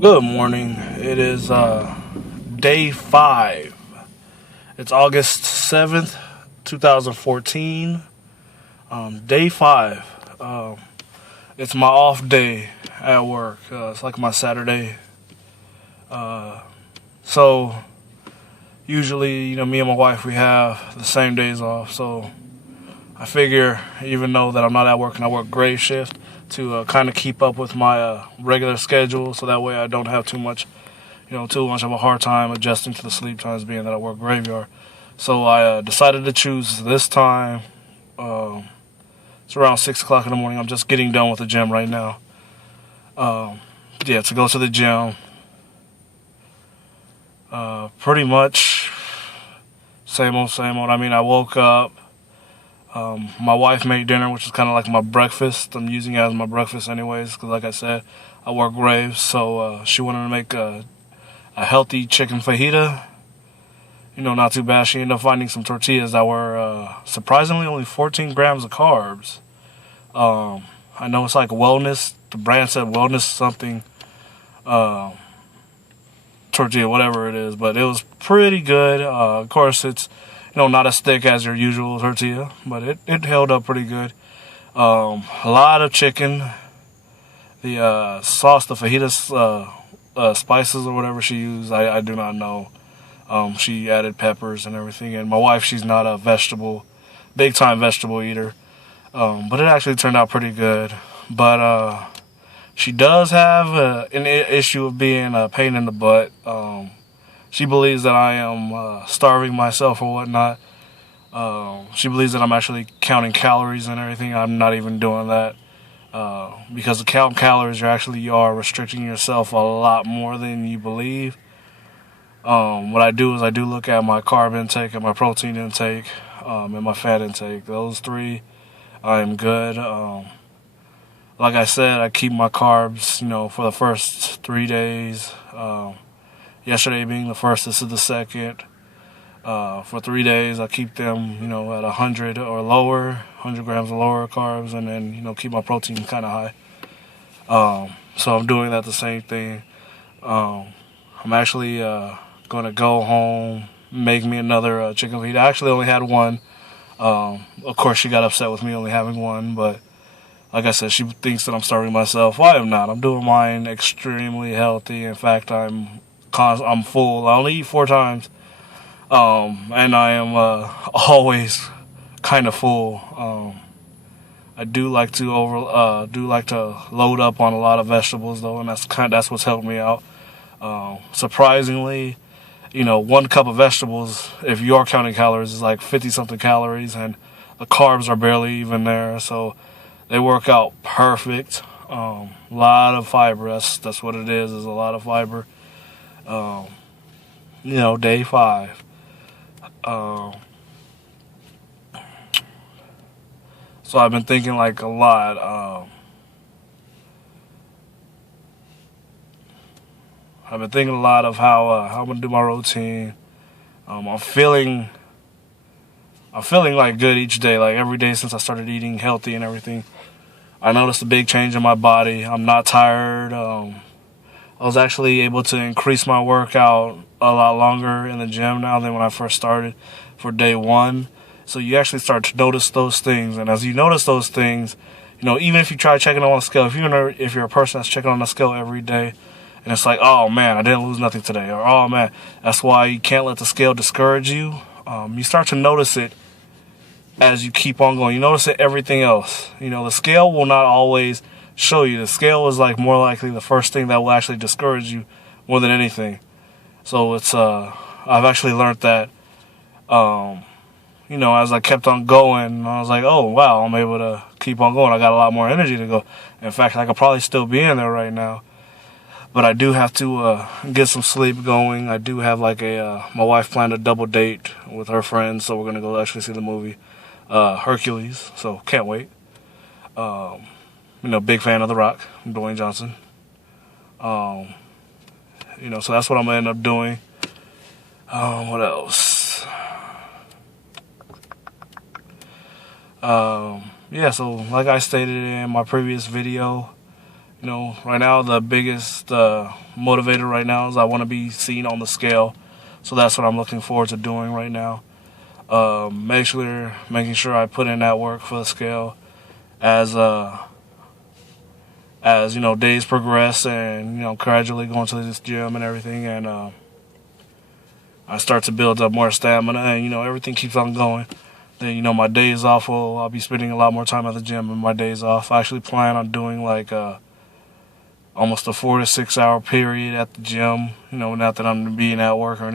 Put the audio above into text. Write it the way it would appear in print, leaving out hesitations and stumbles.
Good morning. It is day 5. It's August 7th, 2014. Day 5. It's my off day at work. It's like my Saturday. So usually, me and my wife, we have the same days off. So I figure, even though that I'm not at work and I work grave shift, to kind of keep up with my regular schedule, so that way I don't have too much of a hard time adjusting to the sleep times, being that I work graveyard. So I decided to choose this time. It's around 6 o'clock in the morning. I'm just getting done with the gym right now. To go to the gym. Pretty much same old, same old. I woke up. My wife made dinner, which is kind of like my breakfast. I'm using it as my breakfast anyways, because like I said, I work graves. So she wanted to make a healthy chicken fajita. Not too bad. She ended up finding some tortillas that were surprisingly only 14 grams of carbs. I know it's like Wellness. The brand said Wellness something tortilla, whatever it is, but it was pretty good. Of course, it's not as thick as your usual tortilla, but it held up pretty good. A lot of chicken. The sauce, the fajita spices or whatever she used, I do not know. She added peppers and everything. And my wife, she's not a big time vegetable eater. But it actually turned out pretty good. But she does have an issue of being a pain in the butt. She believes that I am starving myself or whatnot. She believes that I'm actually counting calories and everything. I'm not even doing that. Because to count calories, you are restricting yourself a lot more than you believe. What I do is I do look at my carb intake and my protein intake, and my fat intake. Those three, I am good. Like I said, I keep my carbs, for the first 3 days. Yesterday being the first, this is the second. For 3 days, I keep them, at 100 or lower, 100 grams or lower carbs, and then, keep my protein kind of high. So I'm doing that the same thing. I'm actually going to go home, make me another chicken fajita. I actually only had one. Of course, she got upset with me only having one, but like I said, she thinks that I'm starving myself. Well, I am not. I'm doing mine extremely healthy. In fact, I'm full. I only eat 4 times, and I am always kind of full. I do like to load up on a lot of vegetables though, and that's what's helped me out. Surprisingly, 1 cup of vegetables, if you are counting calories, is like 50 something calories, and the carbs are barely even there. So they work out perfect. Lot of fiber. That's what it is a lot of fiber. Day 5. So I've been thinking like a lot. I've been thinking a lot of how I'm gonna do my routine. I'm feeling like good each day. Like every day since I started eating healthy and everything, I noticed a big change in my body. I'm not tired. I was actually able to increase my workout a lot longer in the gym now than when I first started for day 1. So you actually start to notice those things, and as you notice those things, even if you try checking on a scale, if you're a person that's checking on a scale every day, and it's like, oh man, I didn't lose nothing today, or oh man, that's why you can't let the scale discourage you. You start to notice it as you keep on going. You notice it everything else. The scale will not always show you. The scale is like more likely the first thing that will actually discourage you more than anything. So it's I've actually learned that as I kept on going, I was like, oh wow, I'm able to keep on going. I got a lot more energy to go. In fact, I could probably still be in there right now. But I do have to get some sleep going. I do have like my wife planned a double date with her friends, so we're gonna go actually see the movie Hercules. So can't wait. Big fan of The Rock, Dwayne Johnson. So that's what I'm gonna end up doing. What else? So like I stated in my previous video, You know, right now the biggest motivator right now is I want to be seen on the scale. So that's what I'm looking forward to doing right now. Making sure I put in that work for the scale as you know, days progress, and you know, gradually going to this gym and everything, and I start to build up more stamina, and you know, everything keeps on going. Then, you know, my days off I'll be spending a lot more time at the gym on my days off. I actually plan on doing like almost a 4 to 6 hour period at the gym. You know, not that I'm being at work or anything.